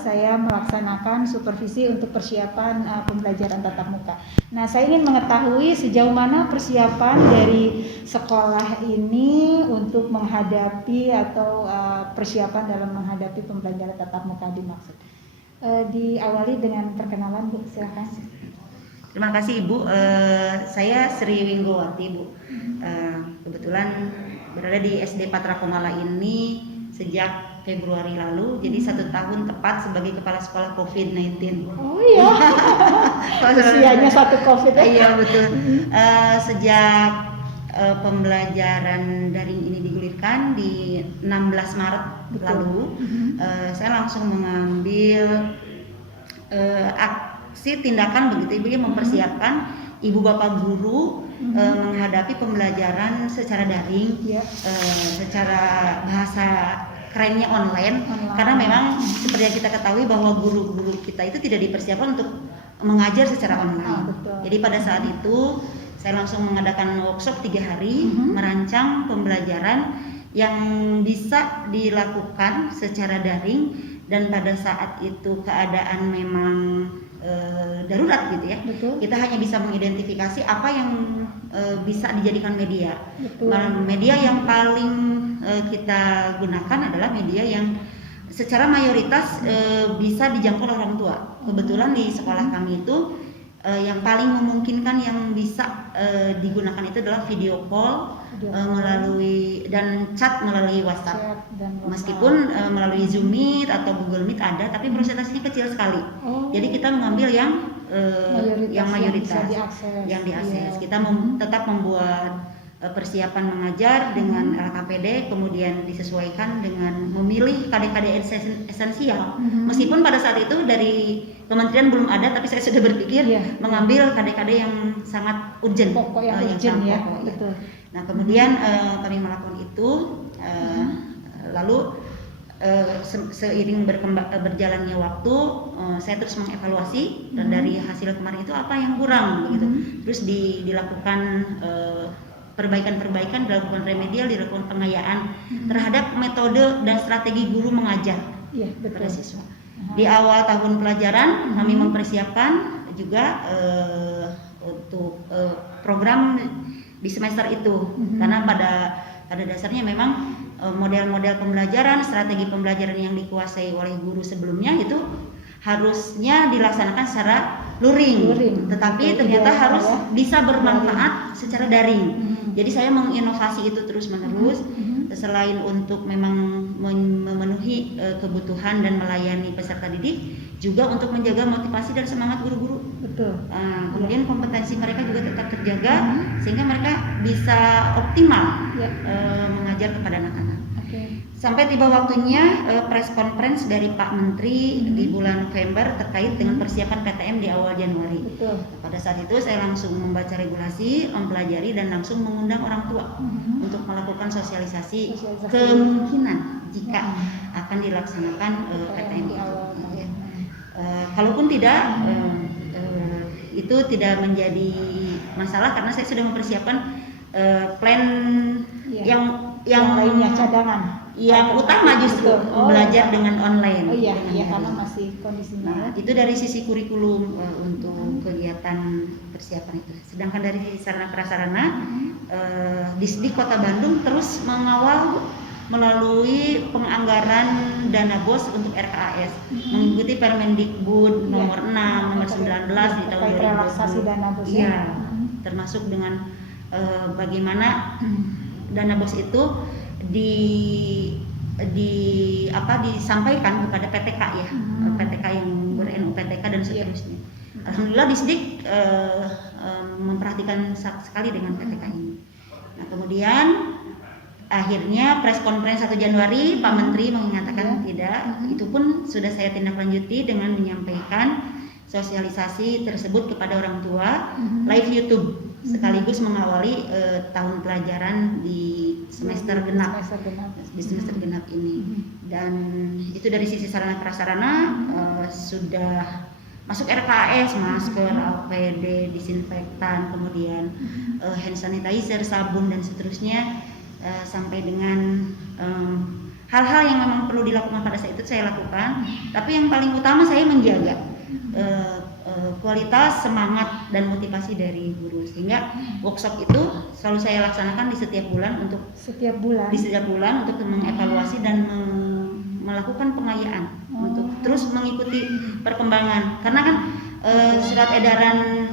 saya melaksanakan supervisi untuk persiapan pembelajaran tatap muka. Nah, saya ingin mengetahui sejauh mana persiapan dari sekolah ini untuk menghadapi atau persiapan dalam menghadapi pembelajaran tatap muka dimaksud. Diawali dengan perkenalan, Bu, silakan. Terima kasih, Ibu. Saya Sri Winggowati, Bu. Kebetulan berada di SD Patra Komala ini sejak Februari lalu, jadi 1 tahun tepat sebagai kepala sekolah COVID-19. Oh iya, usianya satu COVID ya? Iya, betul. Sejak pembelajaran daring ini digulirkan di 16 Maret lalu, saya langsung mengambil aksi tindakan begitu, Ibu, ya, mempersiapkan Ibu Bapak guru menghadapi pembelajaran secara daring, secara bahasa kerennya online. Karena memang seperti yang kita ketahui bahwa guru-guru kita itu tidak dipersiapkan untuk mengajar secara online. Jadi pada saat itu saya langsung mengadakan workshop 3 hari, merancang pembelajaran yang bisa dilakukan secara daring, dan pada saat itu keadaan memang darurat gitu ya. Kita hanya bisa mengidentifikasi apa yang bisa dijadikan media. Media yang paling kita gunakan adalah media yang secara mayoritas bisa dijangkau oleh orang tua. Kebetulan di sekolah kami itu yang paling memungkinkan yang bisa digunakan itu adalah video call, melalui dan chat melalui WhatsApp. Meskipun melalui Zoom Meet atau Google Meet ada, tapi presentasinya kecil sekali. Jadi kita mengambil yang mayoritas yang diakses. Kita tetap membuat persiapan mengajar dengan LKPD, kemudian disesuaikan dengan memilih KD-KD esensial. Meskipun pada saat itu dari kementerian belum ada, tapi saya sudah berpikir mengambil KD-KD yang sangat urgent, yang sangat pokok. Betul. Nah, kemudian kami melakukan itu, lalu seiring berjalannya waktu, saya terus mengevaluasi dan dari hasil kemarin itu apa yang kurang begitu. Terus dilakukan perbaikan-perbaikan, dilakukan remedial, dilakukan pengayaan terhadap metode dan strategi guru mengajar pada siswa. Di awal tahun pelajaran kami mempersiapkan juga untuk program di semester itu, karena pada dasarnya memang model-model pembelajaran, strategi pembelajaran yang dikuasai oleh guru sebelumnya itu harusnya dilaksanakan secara luring. Tetapi ternyata harus bisa bermanfaat secara daring. Jadi saya menginovasi itu terus-menerus, selain untuk memang memenuhi kebutuhan dan melayani peserta didik, juga untuk menjaga motivasi dan semangat guru-guru. Kemudian kompetensi mereka juga tetap terjaga, sehingga mereka bisa optimal mengajar kepada anak-anak. Sampai tiba waktunya press conference dari Pak Menteri di bulan November terkait dengan persiapan PTM di awal Januari. Pada saat itu saya langsung membaca regulasi, mempelajari, dan langsung mengundang orang tua untuk melakukan sosialisasi kemungkinan jika akan dilaksanakan PTM itu. Kalaupun tidak, itu tidak menjadi masalah karena saya sudah mempersiapkan plan yang lainnya, cadangan. Yang utama justru belajar dengan online. Karena masih kondisinya. Itu dari sisi kurikulum untuk kegiatan persiapan itu. Sedangkan dari sisi sarana prasarana, Disdik Kota Bandung terus mengawal melalui penganggaran dana BOS untuk RKAS, mengikuti Permendikbud nomor 6, nomor 19 di tahun 2020. Relaksasi dana BOS. Termasuk dengan bagaimana dana BOS itu disampaikan kepada PTK ya, PTK yang ber-NUPTK dan seterusnya. Alhamdulillah Disdik memperhatikan sekali dengan PTK ini. Nah, kemudian akhirnya press conference 1 Januari Pak Menteri mengatakan tidak, itu pun sudah saya tindak lanjuti dengan menyampaikan sosialisasi tersebut kepada orang tua, live YouTube, sekaligus mengawali tahun pelajaran di semester genap ini. Dan itu dari sisi sarana prasarana sudah masuk RKS, masker, APD, disinfektan, kemudian hand sanitizer, sabun dan seterusnya, sampai dengan hal-hal yang memang perlu perlu dilakukan pada saat itu saya lakukan. Tapi yang paling utama saya menjaga kualitas, semangat dan motivasi dari guru, sehingga workshop itu selalu saya laksanakan di setiap bulan untuk mengevaluasi dan melakukan pengayaan untuk terus mengikuti perkembangan, karena kan surat edaran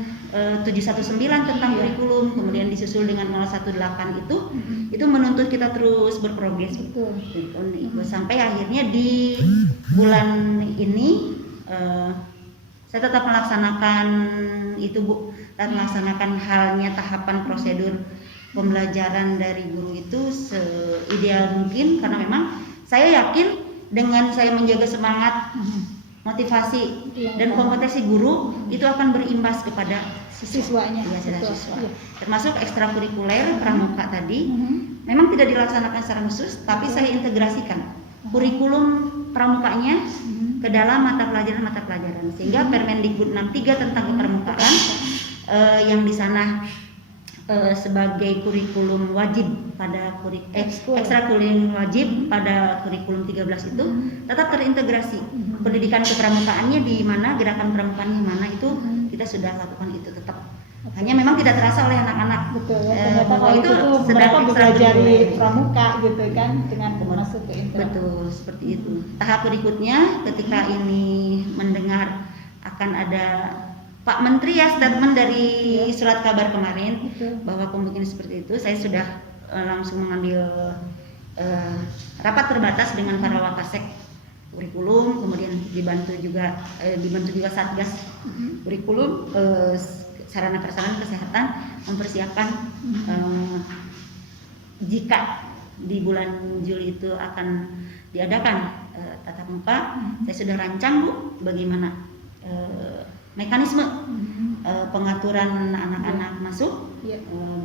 719 tentang kurikulum kemudian disusul dengan 018 itu menuntut kita terus berprogres sampai akhirnya di bulan ini saya tetap melaksanakan itu Bu, dan melaksanakan halnya tahapan prosedur pembelajaran dari guru itu seideal mungkin, karena memang saya yakin dengan saya menjaga semangat, motivasi dan kompetensi guru itu akan berimbas kepada siswanya, siswa. Termasuk ekstrakurikuler pramuka tadi memang tidak dilaksanakan secara khusus, tapi saya integrasikan kurikulum pramukanya ke dalam mata pelajaran sehingga Permendikbud 63 tentang kepramukaan yang di sana sebagai kurikulum wajib pada ekstrakurikuler wajib pada kurikulum 13 itu tetap terintegrasi. Pendidikan kepramukaannya di mana, gerakan pramukaannya mana itu kita sudah lakukan itu tetap. Hanya memang tidak terasa oleh anak-anak. Betul ya, ternyata itu mereka belajar di pramuka gitu kan dengan masuk ke internet. Betul, seperti itu. Tahap berikutnya ketika ini mendengar akan ada Pak Menteri ya statement dari surat kabar kemarin bahwa kemungkinan seperti itu, saya sudah langsung mengambil rapat terbatas dengan para wakasek kurikulum, kemudian dibantu juga Satgas kurikulum, sarana prasarana kesehatan mempersiapkan jika di bulan Juli itu akan diadakan tatap muka. Saya sudah rancang Bu bagaimana mekanisme pengaturan anak-anak masuk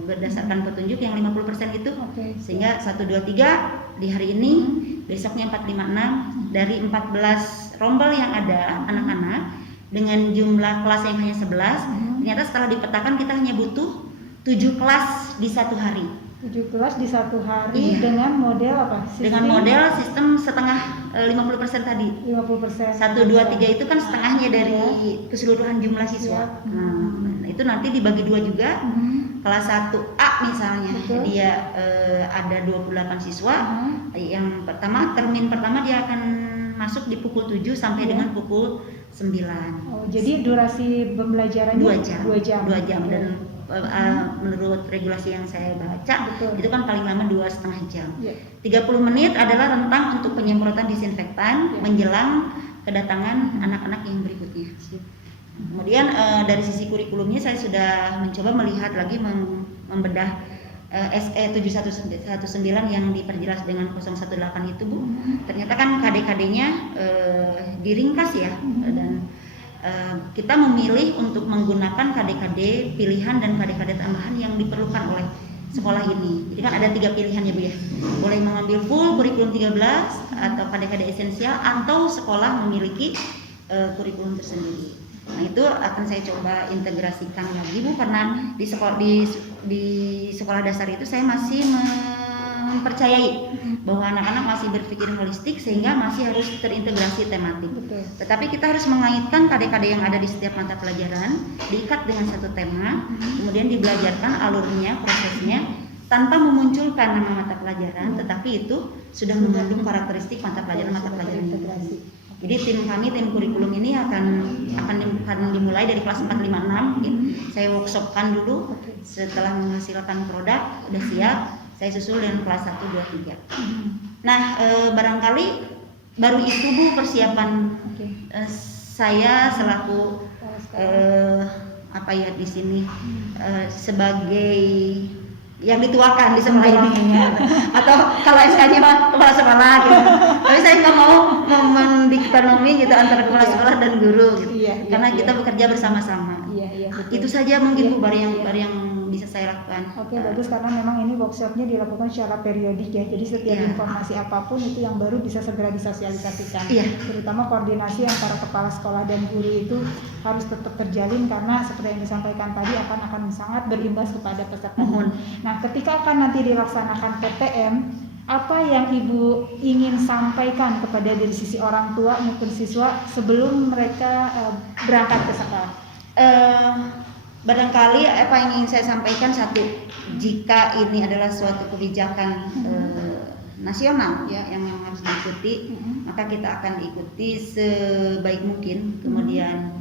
berdasarkan petunjuk yang 50% itu, sehingga 1, 2, 3 di hari ini, besoknya 4, 5, 6 dari 14 rombel yang ada anak-anak dengan jumlah kelas yang hanya 11, ternyata setelah dipetakan kita hanya butuh 7 kelas di satu hari. 7 kelas di satu hari dengan model apa? Dengan model sistem setengah 50% tadi. 50%. 1, 2, 3 itu kan setengahnya dari keseluruhan jumlah siswa. Nah, itu nanti dibagi 2 juga. Kelas 1A misalnya dia ada 28 siswa. Yang pertama termin pertama dia akan masuk di pukul 7 sampai dengan pukul 9. Oh, jadi durasi pembelajarannya 2 jam. Dan menurut regulasi yang saya baca itu kan paling lama 2,5 jam. 30 menit adalah rentang untuk penyemprotan disinfektan menjelang kedatangan anak-anak yang berikutnya. Kemudian dari sisi kurikulumnya saya sudah mencoba melihat lagi membedah SE 719 yang diperjelas dengan 018 itu Bu. Ternyata kan KD-KD-nya diringkas ya, dan kita memilih untuk menggunakan KD-KD pilihan dan KD-KD tambahan yang diperlukan oleh sekolah ini. Jadi kan ada 3 pilihan ya Bu ya. Boleh mengambil full kurikulum 13 atau KD-KD esensial, atau sekolah memiliki kurikulum tersendiri. Nah, itu akan saya coba integrasikan lagi Bu, karena di sekolah dasar itu saya masih mempercayai bahwa anak-anak masih berpikir holistik sehingga masih harus terintegrasi tematik. Tetapi kita harus mengaitkan KD-KD yang ada di setiap mata pelajaran, diikat dengan satu tema, kemudian dibelajarkan alurnya, prosesnya, tanpa memunculkan nama mata pelajaran, tetapi itu sudah mengandung karakteristik mata pelajaran integrasi. Jadi tim kurikulum ini akan dimulai dari kelas 4, 5, 6. Saya workshopkan dulu, setelah menghasilkan produk udah siap, saya susul dengan kelas 1, 2, 3. Nah, barangkali baru itu Bu persiapan saya selaku di sini sebagai yang dituakan di sekolah ini, atau kalau SK-nya kepala sekolah gitu. Tapi saya nggak mau mendiktonomi gitu antara kepala sekolah dan guru gitu, karena kita bekerja bersama-sama. Itu saja mungkin Bu baru yang bisa saya lakukan. Bagus, karena memang ini workshopnya dilakukan secara periodik ya, jadi setiap informasi apapun itu yang baru bisa segera disosialisasikan. Terutama koordinasi antara kepala sekolah dan guru itu harus tetap terjalin, karena seperti yang disampaikan tadi akan sangat berimbas kepada peserta. Nah, ketika akan nanti dilaksanakan PTM Apa yang Ibu ingin sampaikan kepada dari sisi orang tua maupun siswa sebelum mereka berangkat ke sekolah? Barangkali apa yang ingin saya sampaikan, satu, jika ini adalah suatu kebijakan nasional ya yang harus diikuti, maka kita akan ikuti sebaik mungkin, kemudian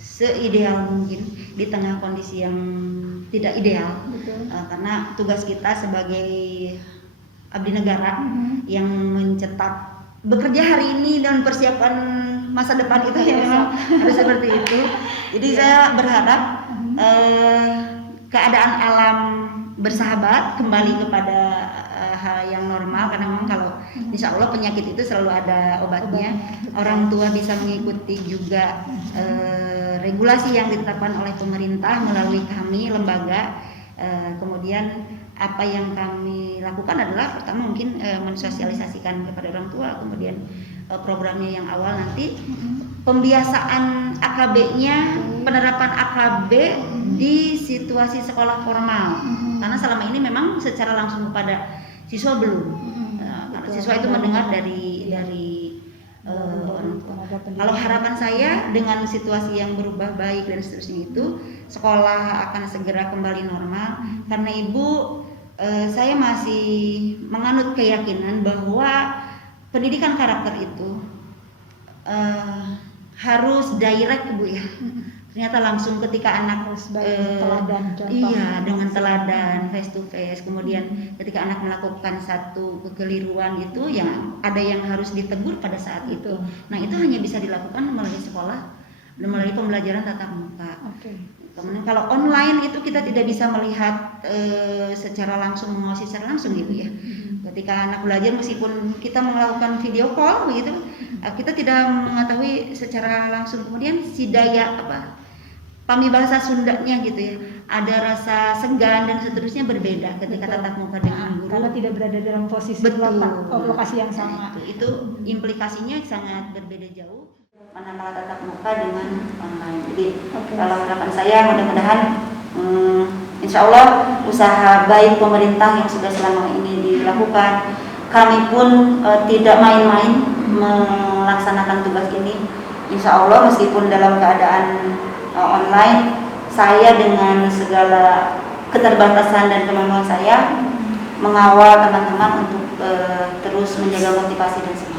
seideal mungkin di tengah kondisi yang tidak ideal. Karena tugas kita sebagai abdi negara yang mencetak bekerja hari ini dan persiapan masa depan itu ya memang harus seperti itu. Jadi saya berharap keadaan alam bersahabat kembali kepada hal yang normal, karena memang kalau insya Allah penyakit itu selalu ada obatnya. Orang tua bisa mengikuti juga regulasi yang ditetapkan oleh pemerintah melalui kami lembaga. Kemudian apa yang kami lakukan adalah pertama mungkin mensosialisasikan kepada orang tua, kemudian programnya yang awal nanti pembiasaan AKB-nya, penerapan AKB di situasi sekolah formal. Karena selama ini memang secara langsung kepada siswa belum. Karena siswa itu mendengar dari orang tua. Kalau harapan saya dengan situasi yang berubah baik dan seterusnya itu, sekolah akan segera kembali normal. Karena Ibu, saya masih menganut keyakinan bahwa pendidikan karakter itu harus direct, Bu ya. Ternyata langsung ketika anak teladan, iya, dengan teladan face to face. Kemudian ketika anak melakukan satu kekeliruan itu, yang ada yang harus ditegur pada saat itu. Nah, itu hanya bisa dilakukan melalui sekolah dan melalui pembelajaran tatap muka. Kemudian kalau online itu kita tidak bisa melihat secara langsung, mengawasi secara langsung gitu ya. Ketika anak belajar meskipun kita melakukan video call begitu, kita tidak mengetahui secara langsung. Kemudian si daya pamibahasa Sundanya gitu ya, ada rasa segan dan seterusnya berbeda ketika tatap muka dengan guru. Karena tidak berada dalam posisi lokasi yang sama. Itu implikasinya sangat berbeda jauh manakala tatap muka dengan online. Jadi kalau harapan saya mudah-mudahan insya Allah usaha baik pemerintah yang sudah selama ini dilakukan, kami pun tidak main-main melaksanakan tugas ini. Insya Allah meskipun dalam keadaan online, saya dengan segala keterbatasan dan kemampuan saya mengawal teman-teman untuk terus menjaga motivasi dan semangat.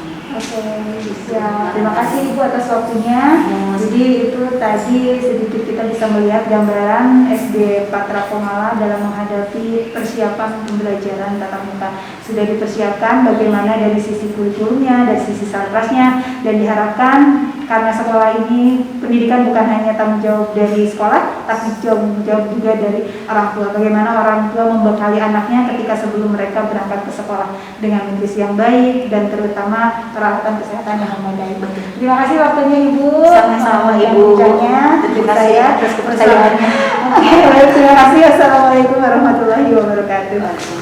Ya, terima kasih Ibu atas waktunya. Jadi itu tadi sedikit kita bisa melihat gambaran SD Patra Komala dalam menghadapi persiapan pembelajaran tatap muka. Sudah dipersiapkan bagaimana dari sisi kurikulumnya, dari sisi salasnya, dan diharapkan karena sekolah ini pendidikan bukan hanya tanggung jawab dari sekolah, tapi tanggung jawab juga dari orang tua. Bagaimana orang tua membekali anaknya ketika sebelum mereka berangkat ke sekolah dengan nutrisi yang baik dan terutama peralatan kesehatan yang memadai. Terima kasih waktunya Ibu. Sama-sama Ibu. Terima kasih atas kepercayaannya. Oke, terima kasih. Assalamualaikum warahmatullahi wabarakatuh.